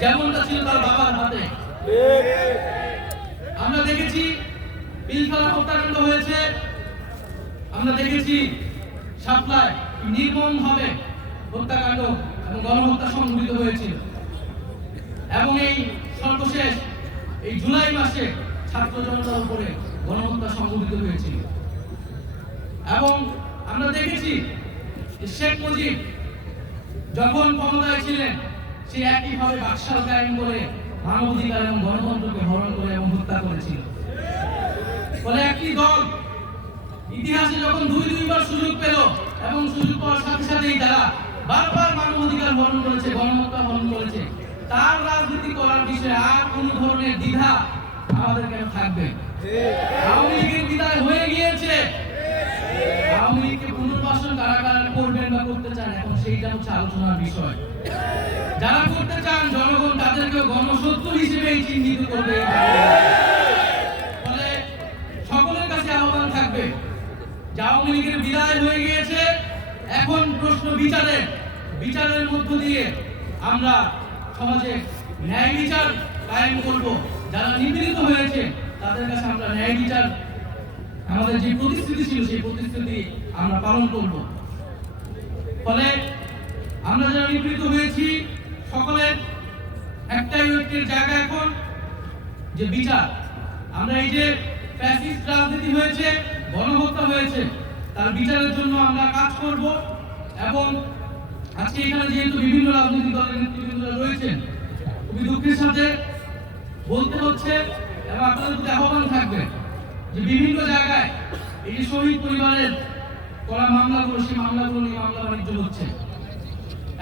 যেমনটা ছিল তার বাবার হাতে। আমরা দেখেছি পিলখানা হত্যাকাণ্ড হয়েছে। আমরা দেখেছি নির্মম ভাবে হত্যাকাণ্ড এবং গণহত্যা সংঘটিত হয়েছিল। এবং এই সর্বশেষ, এই জুলাই মাসে ছাত্র জনতার উপরে গণহত্যা সংঘটিত হয়েছিল। এবং আমরা দেখেছি শেখ মুজিব যখন ক্ষমতায় ছিলেন সে একইভাবে বাকশাল কায়েম করে মানবাধিকার এবং গণতন্ত্রকে হরণ করে এবং হত্যা করেছিল। ফলে একটি দল ইতিহাসে যখন দুই দুইবার সুযোগ পেল এবং সুযোগ পাওয়ার সাথে সাথেই তারা বারবার মানবাধিকার হরণ করেছে গণহত্যা হরণ করেছে। তার রাজনীতি করার বিষয়ে আর কোনো ধরনের দ্বিধা আমাদের কেন থাকবে? আওয়ামী লীগের বিদায় হয়ে গিয়েছে করবেন করতে চান, এখন সেইটা হচ্ছে আলোচনার বিষয়। যারা করতে চান, জনগণ তাদেরকে গণশত্রু হিসেবেই চিহ্নিত করবে। ফলে সকলের কাছে আহ্বান থাকবে আওয়ামী লীগের বিদায় হয়ে গিয়েছে। এখন প্রশ্ন বিচারের বিচারের মধ্য দিয়ে আমরা সমাজে ন্যায় বিচার কায়েম করব। যারা নিপীড়িত হয়েছে, তাদের কাছে আমরা ন্যায় বিচার, আমাদের যে প্রতিশ্রুতি ছিল, সেই প্রতিশ্রুতি আমরা পালন করব। ফলে আমরা যারা নিপীড়িত হয়েছি, সকলের একটাই ঐক্যের জায়গা এখন যে বিচার। আমরা এই যে ফ্যাসিস্ট রাজনীতি হয়েছে, গণহত্যা হয়েছে, তার বিচারের জন্য আমরা কাজ করব এবং আজকে এখানে যেহেতু বিভিন্ন রাজনৈতিক দলের নেতৃবৃন্দরা রয়েছেন, খুবই দুঃখের সাথে বলতে হচ্ছে এবং আপনাদের প্রতি আহ্বান থাকবে যে বিভিন্ন জায়গায় এই শহীদ পরিবারের করা মামলাগুলো সেই মামলাগুলো নিয়ে মামলা বাণিজ্য হচ্ছে।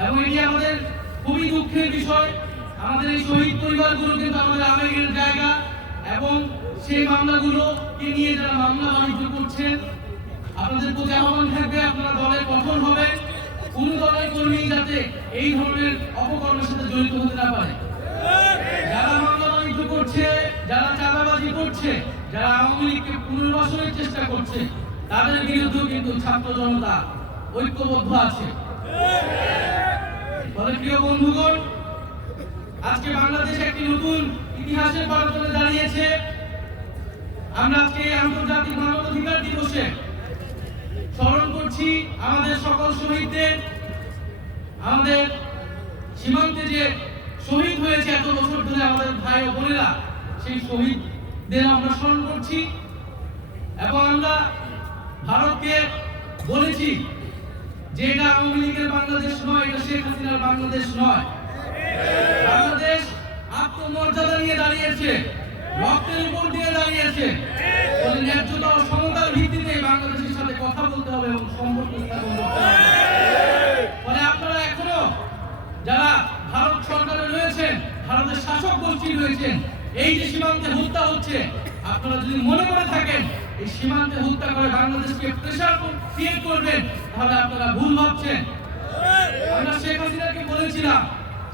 এবং এটি আমাদের খুবই দুঃখের বিষয়। আমাদের এই শহীদ পরিবারগুলো কিন্তু আমাদের আবেগের জায়গা এবং সেই মামলাগুলোকে নিয়ে যারা মামলা বাণিজ্য করছেন, আপনাদের প্রতি আহ্বান থাকবে, আপনারা দলে কঠোর হবে। কোন দলের কর্মী যাতে এই ধরনের অপকর্মের সাথে জড়িত হতে না পারে। যারা মামলা বাণিজ্য করছে, যারা চাঁদাবাজি করছে, যারা আওয়ামী লীগকে পুনর্বাসনের চেষ্টা করছে তাদের বিরুদ্ধেও কিন্তু ছাত্র জনতা ঐক্যবদ্ধ আছে। ফলে প্রিয় বন্ধুগণ, আজকে বাংলাদেশ একটি নতুন ইতিহাসের পারতলে দাঁড়িয়েছে। আমরা আজকে আন্তর্জাতিক মানবাধিকার দিবসে স্মরণ করছি আমাদের সকল শহীদদের, আমাদের সীমান্তে যে শহীদ হয়েছে এত বছর ধরে আমাদের ভাই ও বোনেরা, সেই শহীদদের আমরা স্মরণ করছি। এবং আমরা ভারতকে বলেছি যে এটা আওয়ামী লীগের বাংলাদেশ নয়, এটা শেখ হাসিনার বাংলাদেশ নয়। বাংলাদেশ আত্মমর্যাদা নিয়ে দাঁড়িয়েছে, রক্তের উপর দিয়ে দাঁড়িয়েছে। ফলে ন্যায্যতা ও সমতার ভিত্তিতে বাংলাদেশের সাথে কথা বলতে হবে এবং সম্পর্ক স্থাপন করতে ফলে আপনারা এখনও যারা ভারত সরকারে রয়েছেন, ভারতের শাসক গোষ্ঠী রয়েছেন, এই যে সীমান্তে হত্যা আপনারা যদি মনে করে থাকেন, এই সীমান্তে হত্যা করে বাংলাদেশকে প্রেশার ক্রিয়েট করবেন, তাহলে আপনারা ভুল ভাবছেন। আমরা শেখ হাসিনাকে বলেছিলাম,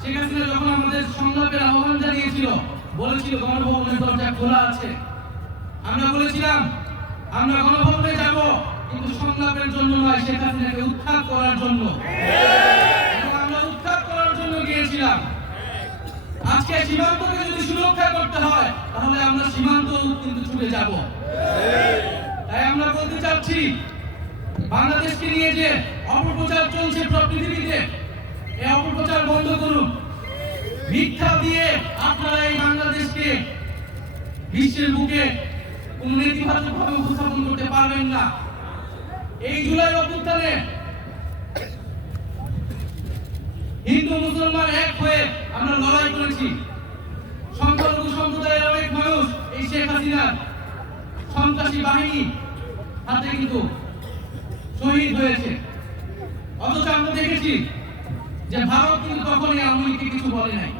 শেখ হাসিনা যখন আমাদের সংলাপের আহ্বান জানিয়েছিল, বলেছিল, গণভবনের দরজা খোলা আছে। আমরা বলেছিলাম, আমরা গণভবনে যাব, কিন্তু সংলাপের জন্য নয়, শেখ হাসিনাকে উৎখাত করার জন্য। আজকে সীমান্তকে যদি সুরক্ষা করতে হয়, তাহলে আমরা সীমান্ত কিন্তু ছুটে যাব। তাই আমরা বলতে চাচ্ছি, বাংলাদেশকে নিয়ে যে অপপ্রচার চলছে পৃথিবীতে এই অপপ্রচার বন্ধ করুন। মিথ্যা দিয়ে আপনারা এই বাংলাদেশকে বিশ্বের বুকে কোন নেতিবাচক ভাবে উপস্থাপন করতে পারবেন না। এই জুলাই অভ্যুত্থানে হিন্দু, মুসলমান এক হয়ে আমরা লড়াই করেছি। সংখ্যালঘু সম্প্রদায়ের অনেক মানুষ এই শেখ হাসিনার সন্ত্রাসী বাহিনী হাতে কিন্তু শহীদ হয়েছে। অথচ আমরা দেখেছি যে ভারত কিন্তু তখনই আওয়ামী কিছু বলে নাই।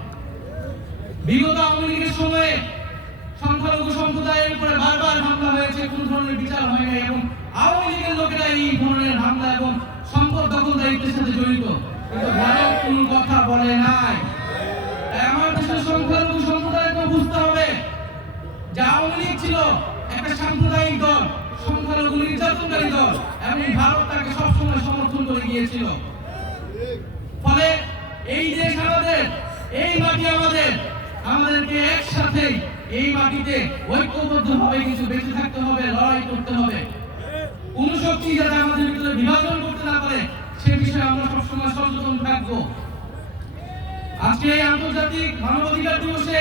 বিগত আওয়ামী লীগের সময়ে সংখ্যালঘু সম্প্রদায়ের উপরে বারবার হামলা হয়েছে, কোন ধরনের বিচার হয় নাই এবং আওয়ামী লীগের লোকেরা এই ধরনের হামলা এবং সম্পদ দখলদারিত্বের সাথে জড়িত। কিন্তু ভারত কোন কথা বলে নাই। আমার দেশের সংখ্যালঘু সম্প্রদায়কে বুঝতে হবে যে আওয়ামী লীগ ছিল একটা সাম্প্রদায়িক দল, সংখ্যালঘু নির্যাতনকারী দল, এবং ভারত তাকে সবসময় সমর্থন করে গিয়েছিল। ফলে এই দেশ আমাদের, এই মাটি আমাদের, আমাদেরকে একসাথে এই মাটিতে ঐক্যবদ্ধ ভাবে কিছু বেঁচে থাকতে হবে, লড়াই করতে হবে। কোন শক্তি যাতে আমাদের ভিতরে বিভাজন সে বিষয়ে আমরা সবসময় সচেতন থাকব। আজকে আন্তর্জাতিক মানবাধিকার দিবসে